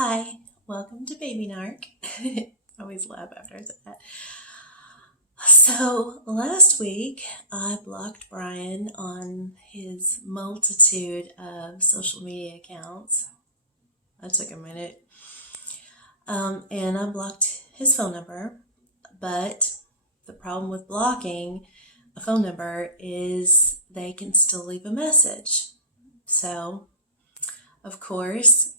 Hi, welcome to Baby Narc. I always laugh after I say that. So, last week I blocked Brian on his multitude of social media accounts. That took a minute. And I blocked his phone number, but the problem with blocking a phone number is they can still leave a message. So, of course,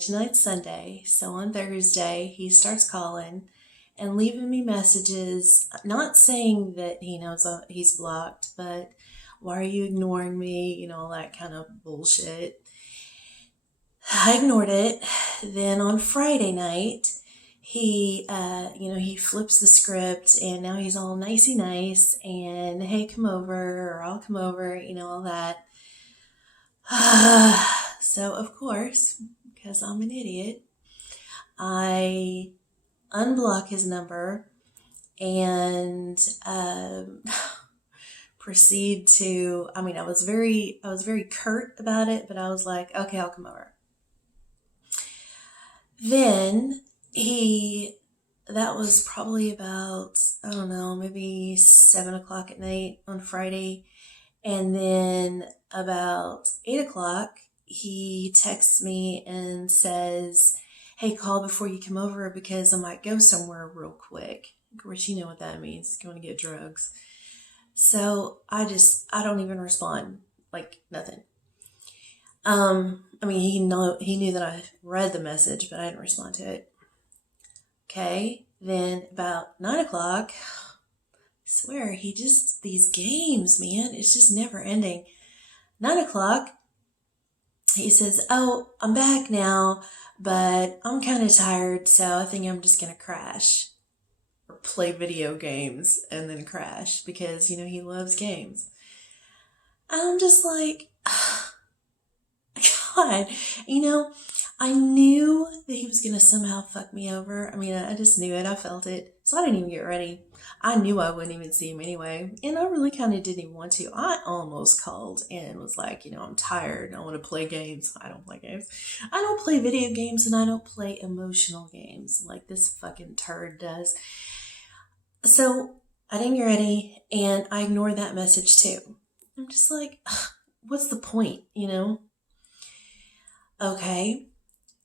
tonight's Sunday. So on Thursday, he starts calling and leaving me messages, not saying that he knows he's blocked, but why are you ignoring me? All that kind of bullshit. I ignored it. Then on Friday night, he flips the script and now he's all nicey nice and hey, come over or I'll come over, all that. So, of course, because I'm an idiot, I unblock his number and proceed to. I was very curt about it, but I was like, okay, I'll come over. Then that was probably about, I don't know, maybe 7 o'clock at night on Friday. And then about 8 o'clock, he texts me and says, hey, call before you come over because I might go somewhere real quick. Of course, you know what that means, going to get drugs. So I don't even respond, like nothing. He knew that I read the message, but I didn't respond to it. Okay, then about 9 o'clock, swear, these games, man, it's just never ending. 9 o'clock, he says, oh, I'm back now, but I'm kind of tired, so I think I'm just going to crash or play video games and then crash because, he loves games. I'm just like, God, I knew that he was going to somehow fuck me over. I just knew it. I felt it. So I didn't even get ready. I knew I wouldn't even see him anyway. And I really kind of didn't even want to. I almost called and was like, I'm tired. I want to play games. I don't play games. I don't play video games and I don't play emotional games like this fucking turd does. So I didn't get ready and I ignored that message too. I'm just like, what's the point, Okay.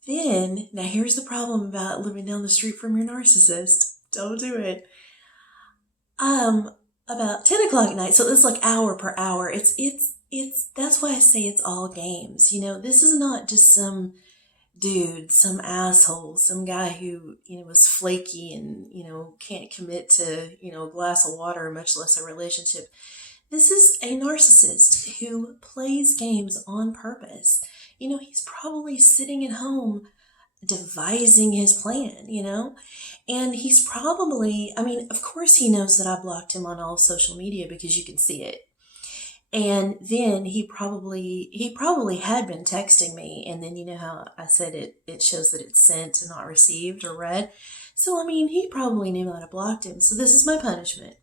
Then, now here's the problem about living down the street from your narcissist. Don't do it. About 10 o'clock at night, so it's like hour per hour. That's why I say it's all games. This is not just some dude, some asshole, some guy who, is flaky and, can't commit to, a glass of water, much less a relationship. This is a narcissist who plays games on purpose. He's probably sitting at home devising his plan, and he's probably, of course he knows that I blocked him on all social media because you can see it. And then he probably had been texting me, and then how I said it shows that it's sent and not received or read. So, he probably knew that I blocked him. So this is my punishment.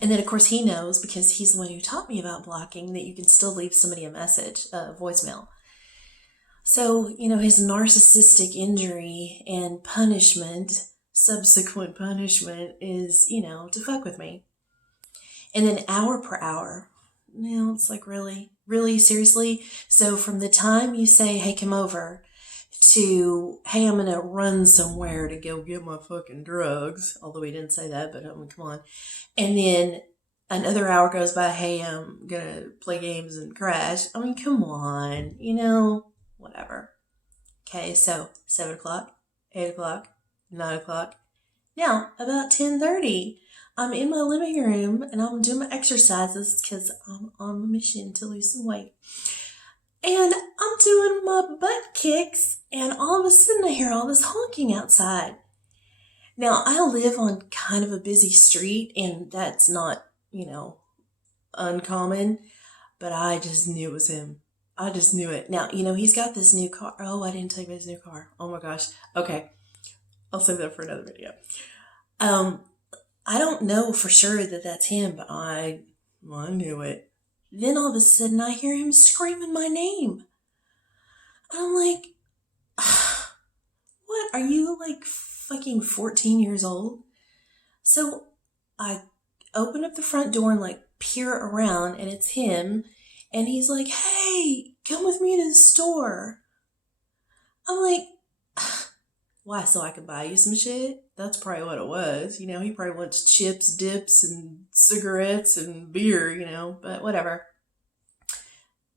And then, of course, he knows because he's the one who taught me about blocking that you can still leave somebody a message, a voicemail. So, his narcissistic injury and punishment, subsequent punishment is, to fuck with me. And then hour per hour. It's like, really? Really? Seriously? So from the time you say, hey, come over, to, hey, I'm going to run somewhere to go get my fucking drugs. Although he didn't say that, but come on. And then another hour goes by, hey, I'm going to play games and crash. Come on, whatever. Okay, so 7 o'clock, 8 o'clock, 9 o'clock. Now, about 10:30, I'm in my living room and I'm doing my exercises because I'm on a mission to lose some weight. And I'm doing my butt kicks, and all of a sudden I hear all this honking outside. Now, I live on kind of a busy street, and that's not, uncommon, but I just knew it was him. I just knew it. Now, he's got this new car. Oh, I didn't tell you about his new car. Oh my gosh. Okay. I'll save that for another video. I don't know for sure that that's him, but I knew it. Then all of a sudden I hear him screaming my name. I'm like, Are you like fucking 14 years old? So I open up the front door and like peer around, and it's him. And he's like, hey, come with me to the store. I'm like, why? So I can buy you some shit? That's probably what it was. You know, he probably wants chips, dips, and cigarettes and beer, you know, but whatever.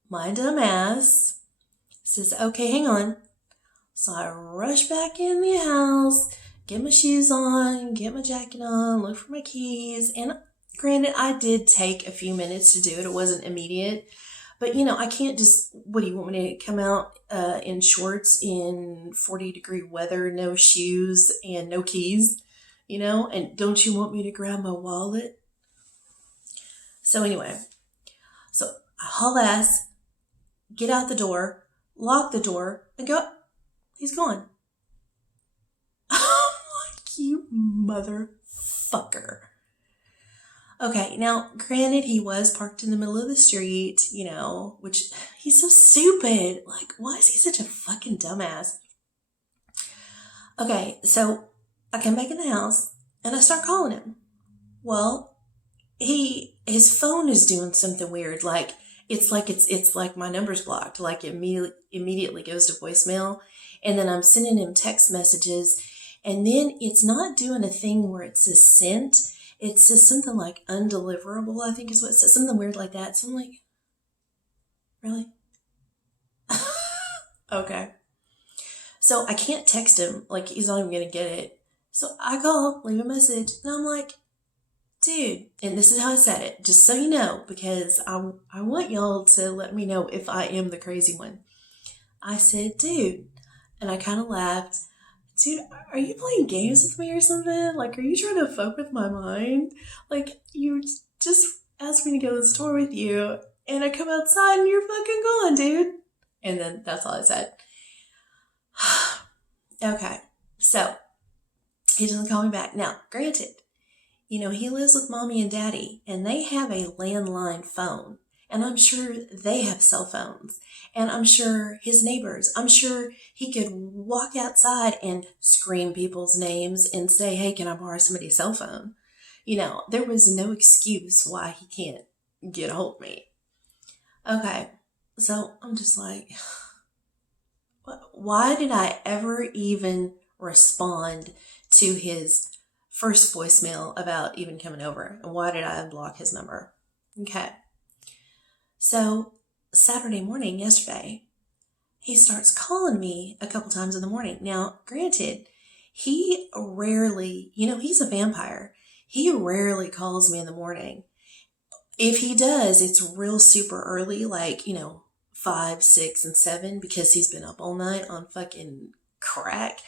My dumb ass says, okay, hang on. So I rush back in the house, get my shoes on, get my jacket on, look for my keys. And granted, I did take a few minutes to do it. It wasn't immediate. But, you know, I can't just, what do you want me to come out in shorts in 40-degree weather, no shoes, and no keys, you know? And don't you want me to grab my wallet? So anyway, so I haul ass, get out the door, lock the door, and go, he's gone. I'm like, you motherfucker. Okay, now, granted, he was parked in the middle of the street, you know, which, he's so stupid. Like, why is he such a fucking dumbass? Okay, so I come back in the house, and I start calling him. Well, his phone is doing something weird. Like, it's like my number's blocked. Like, it immediately goes to voicemail, and then I'm sending him text messages, and then it's not doing a thing where it says sent. It says something like undeliverable, I think is what it says. Something weird like that. So I'm like, really? Okay. So I can't text him. Like, he's not even going to get it. So I call, leave a message, and I'm like, dude, and this is how I said it, just so you know, because I want y'all to let me know if I am the crazy one. I said, dude, and I kind of laughed. Dude, are you playing games with me or something? Like, are you trying to fuck with my mind? Like, you just asked me to go to the store with you, and I come outside and you're fucking gone, dude. And then that's all I said. Okay, so he doesn't call me back. Now, granted, you know, he lives with mommy and daddy, and they have a landline phone. And I'm sure they have cell phones. And I'm sure his neighbors, I'm sure he could walk outside and scream people's names and say, hey, can I borrow somebody's cell phone? You know, there was no excuse why he can't get a hold of me. Okay, so I'm just like, why did I ever even respond to his first voicemail about even coming over? And why did I unblock his number? Okay. So Saturday morning, yesterday, he starts calling me a couple times in the morning. Now, granted, he rarely, you know, he's a vampire. He rarely calls me in the morning. If he does, it's real super early, like, you know, 5, 6, and 7, because he's been up all night on fucking crack.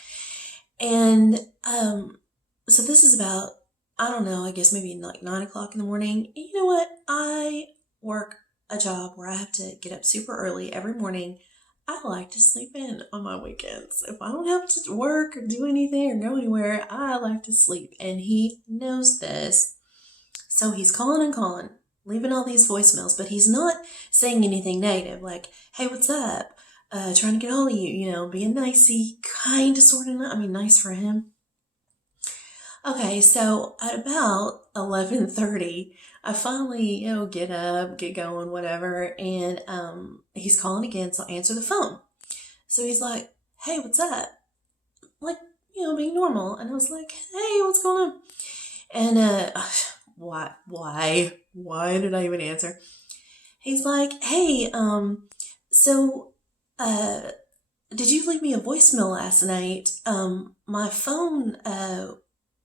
And so this is about, I don't know, I guess maybe like 9 o'clock in the morning. And you know what? I work a job where I have to get up super early every morning. I like to sleep in on my weekends. If I don't have to work or do anything or go anywhere, I like to sleep. And he knows this. So he's calling and calling, leaving all these voicemails, but he's not saying anything negative, like, hey, what's up? Trying to get all of you, you know, being nicey, kind of, sort of, I mean, nice for him. Okay, so at about 11:30, I finally, you know, get up, get going, whatever, and he's calling again, so I answer the phone. So he's like, hey, what's up? Like, you know, being normal. And I was like, hey, what's going on? And why did I even answer? He's like, hey, so did you leave me a voicemail last night? My phone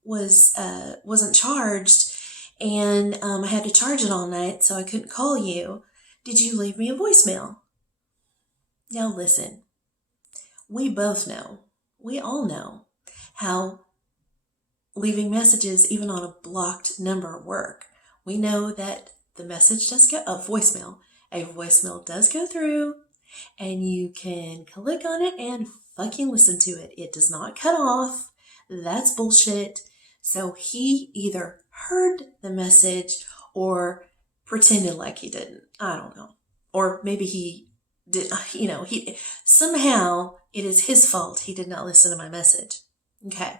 wasn't charged, and I had to charge it all night, so I couldn't call you. Did you leave me a voicemail? Now listen, we both know, we all know how leaving messages even on a blocked number work. We know that the message does go, a voicemail does go through, and you can click on it and fucking listen to it. It does not cut off. That's bullshit. So he either heard the message or pretended like he didn't. I don't know. Or maybe he did, you know, he somehow it is his fault he did not listen to my message. Okay.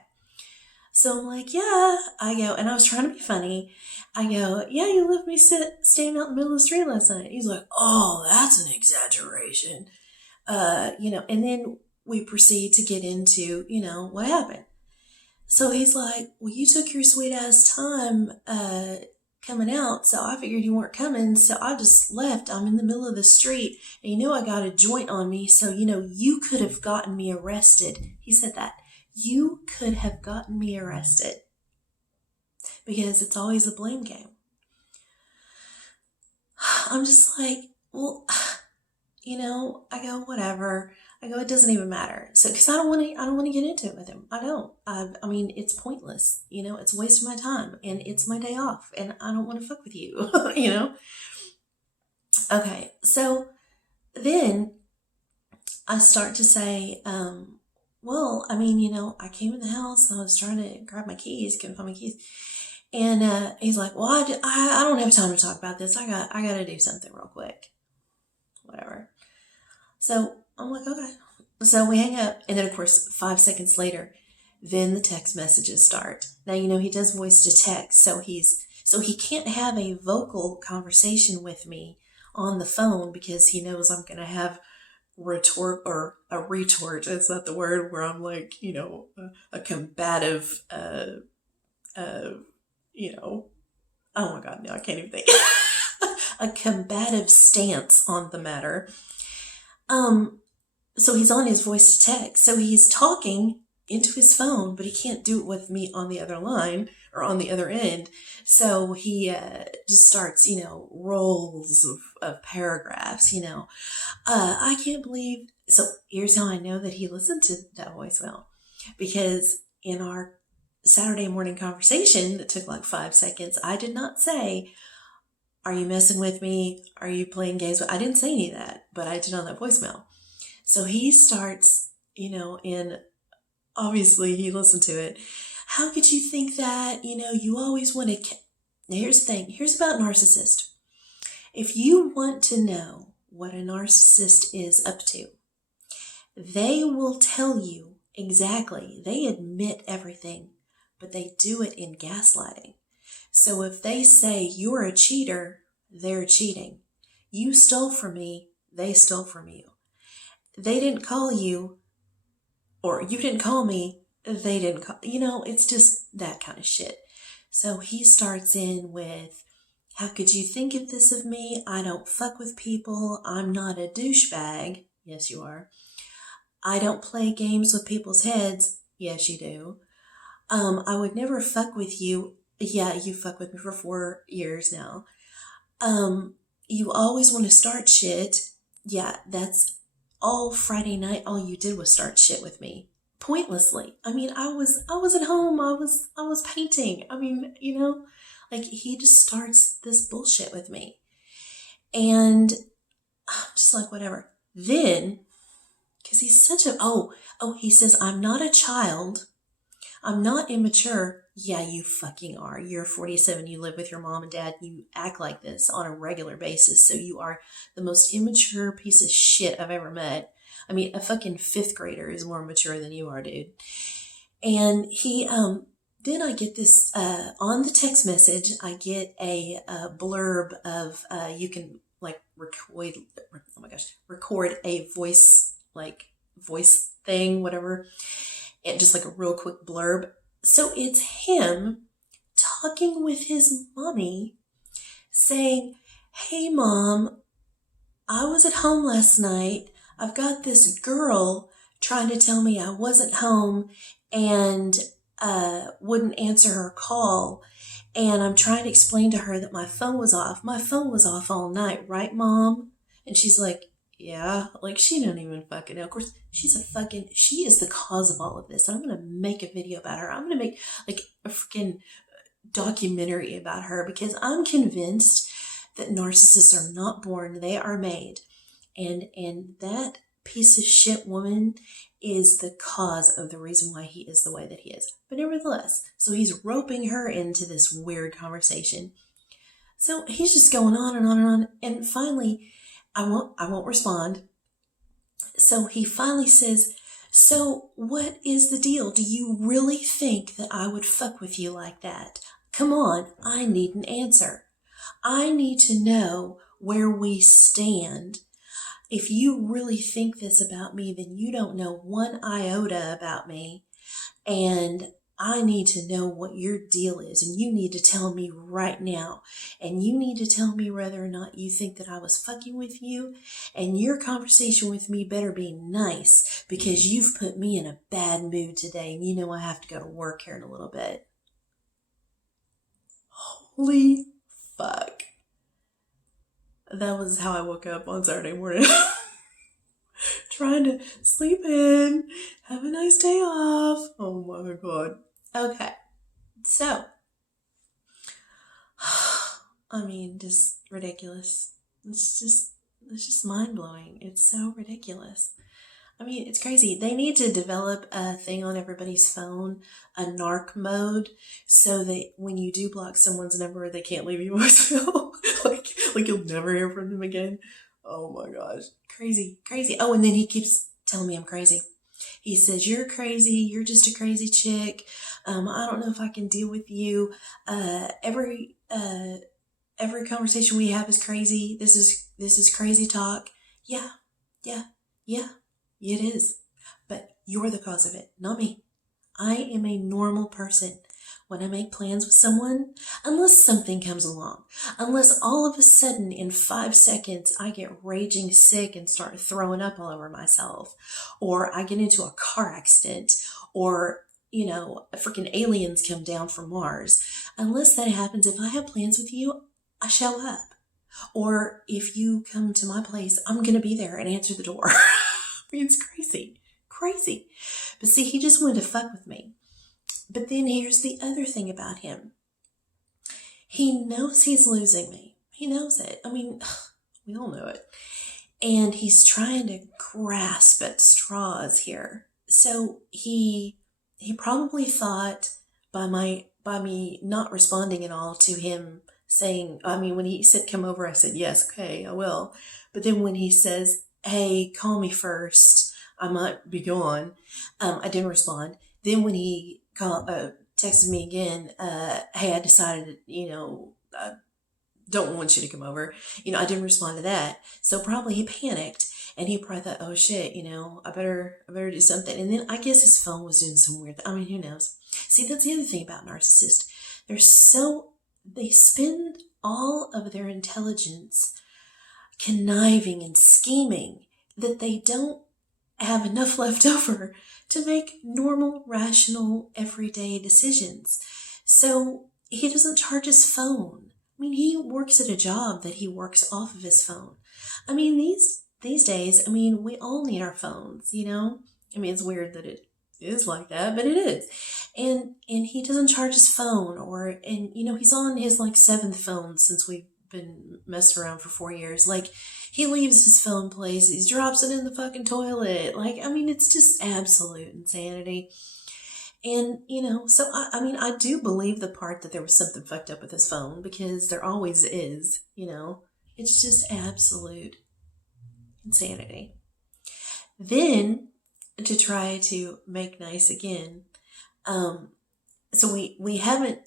So I'm like, yeah, I go, and I was trying to be funny. I go, yeah, you left me staying out in the middle of the street last night. He's like, oh, that's an exaggeration. And then we proceed to get into, what happened. So he's like, well, you took your sweet ass time coming out, so I figured you weren't coming, so I just left. I'm in the middle of the street, and I got a joint on me, so, you could have gotten me arrested. He said that. You could have gotten me arrested. Because it's always a blame game. I'm just like, well, I go, whatever. I go, it doesn't even matter. So, because I don't want to get into it with him. I don't. I mean, it's pointless. It's a waste of my time, and it's my day off, and I don't want to fuck with you. Okay, so then I start to say, well, I mean, I came in the house and I was trying to grab my keys, couldn't find my keys. And he's like, well, I don't have time to talk about this. I got to do something real quick. Whatever. So I'm like, okay. So we hang up. And then, of course, 5 seconds later, then the text messages start. Now, he does voice to text. So he can't have a vocal conversation with me on the phone because he knows I'm going to have retort. That's not the word, where I'm like, a combative, oh my God, no, I can't even think. A combative stance on the matter. So he's on his voice to text. So he's talking into his phone, but he can't do it with me on the other line or on the other end. So he just starts, rolls of paragraphs, I can't believe. So here's how I know that he listened to that voicemail. Because in our Saturday morning conversation that took like 5 seconds, I did not say, are you messing with me? Are you playing games? I didn't say any of that, but I did on that voicemail. So he starts, and obviously he listened to it. How could you think that, you always want to... Now here's the thing. Here's about narcissist. If you want to know what a narcissist is up to, they will tell you exactly. They admit everything, but they do it in gaslighting. So if they say you're a cheater, they're cheating. You stole from me, they stole from you. They didn't call you, or you didn't call me, they didn't call. It's just that kind of shit. So he starts in with, how could you think of this of me? I don't fuck with people. I'm not a douchebag. Yes, you are. I don't play games with people's heads. Yes, you do. I would never fuck with you. Yeah, you fuck with me for 4 years now. You always want to start shit. Yeah, that's all Friday night. All you did was start shit with me pointlessly. I mean, I was at home. I was painting. I mean, like he just starts this bullshit with me, and I'm just like, whatever. Then, because he's such a he says, I'm not a child. I'm not immature. Yeah, you fucking are. You're 47. You live with your mom and dad. You act like this on a regular basis. So you are the most immature piece of shit I've ever met. I mean, a fucking 5th grader is more mature than you are, dude. And he, then I get this, on the text message, I get a blurb of, you can like record a voice thing, whatever. And just like a real quick blurb. So it's him talking with his mommy saying, hey mom, I was at home last night. I've got this girl trying to tell me I wasn't home and wouldn't answer her call. And I'm trying to explain to her that my phone was off. My phone was off all night, right, mom? And she's like, yeah, like she don't even fucking know. Of course, she is the cause of all of this. And I'm going to make a video about her. I'm going to make like a freaking documentary about her because I'm convinced that narcissists are not born, they are made. And that piece of shit woman is the cause of the reason why he is the way that he is. But nevertheless, so he's roping her into this weird conversation. So he's just going on and on and on. And finally, I won't respond. So he finally says, So what is the deal? Do you really think that I would fuck with you like that? Come on, I need an answer. I need to know where we stand. If you really think this about me, then you don't know one iota about me. And I need to know what your deal is. And you need to tell me right now. And you need to tell me whether or not you think that I was fucking with you. And your conversation with me better be nice, because you've put me in a bad mood today. And you know I have to go to work here in a little bit. Holy fuck. That was how I woke up on Saturday morning. Trying to sleep in, have a nice day off. Oh my God. Okay. So, I mean, just ridiculous. It's just mind blowing. It's so ridiculous. I mean, it's crazy. They need to develop a thing on everybody's phone, a narc mode, so that when you do block someone's number, they can't leave you a voicemail. like you'll never hear from them again. Oh my gosh. Crazy, crazy. Oh, and then he keeps telling me I'm crazy. He says, you're crazy. You're just a crazy chick. I don't know if I can deal with you. Every conversation we have is crazy. This is crazy talk. Yeah. It is. But you're the cause of it, not me. I am a normal person. When I make plans with someone, unless something comes along, unless all of a sudden in 5 seconds I get raging sick and start throwing up all over myself, or I get into a car accident, or, freaking aliens come down from Mars. Unless that happens, if I have plans with you, I show up. Or if you come to my place, I'm going to be there and answer the door. I mean, it's crazy. Crazy. But see, he just wanted to fuck with me. But then here's the other thing about him. He knows he's losing me. He knows it. I mean, we all know it. And he's trying to grasp at straws here. So he probably thought by me not responding at all to him saying, when he said come over, I said, yes, okay, I will. But then when he says, hey, call me first, I might be gone, I didn't respond. Then when he texted me again, hey, I decided, I don't want you to come over. I didn't respond to that. So probably he panicked, and he probably thought, oh shit, I better do something. And then I guess his phone was doing some weird, who knows? See, that's the other thing about narcissists. They spend all of their intelligence conniving and scheming that they don't have enough left over to make normal, rational, everyday decisions. So he doesn't charge his phone. He works at a job that he works off of his phone. These days, we all need our phones, it's weird that it is like that, but it is. And he doesn't charge his phone, he's on his 7th phone since we've been messing around for 4 years. He leaves his phone places, he drops it in the fucking toilet. It's just absolute insanity. And, so I do believe the part that there was something fucked up with his phone, because there always is, it's just absolute insanity. Then, to try to make nice again, so we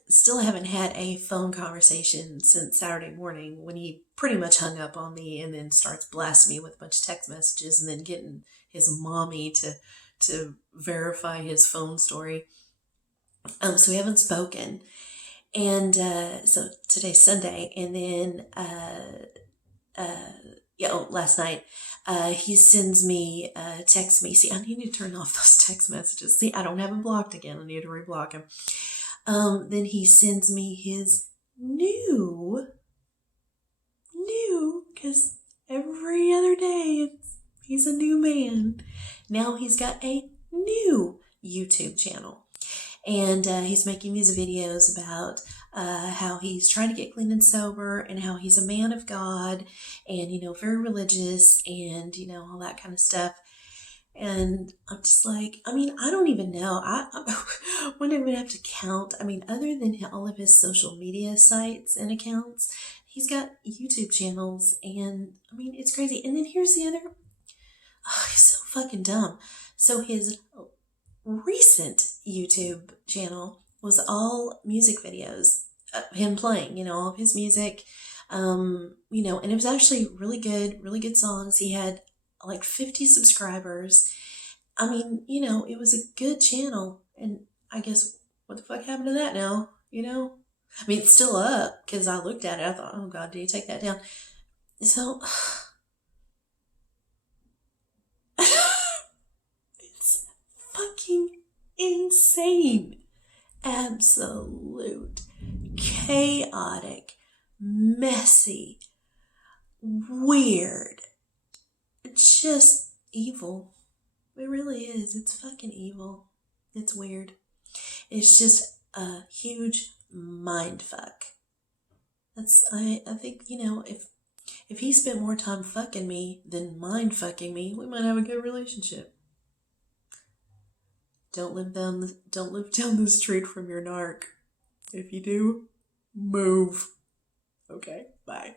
still haven't had a phone conversation since Saturday morning, when he pretty much hung up on me and then starts blasting me with a bunch of text messages, and then getting his mommy to verify his phone story. So we haven't spoken. And so today's Sunday, and then last night he sends me, texts me. See, I need to turn off those text messages. See, I don't have him blocked again. I need to reblock him. Then he sends me his new, because every other day he's a new man. Now he's got a new YouTube channel. And he's making these videos about how he's trying to get clean and sober, and how he's a man of God, and, very religious, and, all that kind of stuff. And I'm just I don't even know. I wouldn't even have to count. Other than all of his social media sites and accounts, he's got YouTube channels, and, it's crazy. And then here's the other, Oh, he's so fucking dumb. So his recent YouTube channel was all music videos of him playing, all of his music. And it was actually really good songs. He had like 50 subscribers. I mean, it was a good channel. And I guess what the fuck happened to that now? I mean, it's still up because I looked at it. I thought, oh God, did he take that down? So it's fucking insane. Absolute, chaotic, messy, weird, just evil. It really is. It's fucking evil. It's weird. It's just a huge mind fuck. I think, if he spent more time fucking me than mind fucking me, we might have a good relationship. Don't live down the street from your narc. If you do, move. Okay, bye.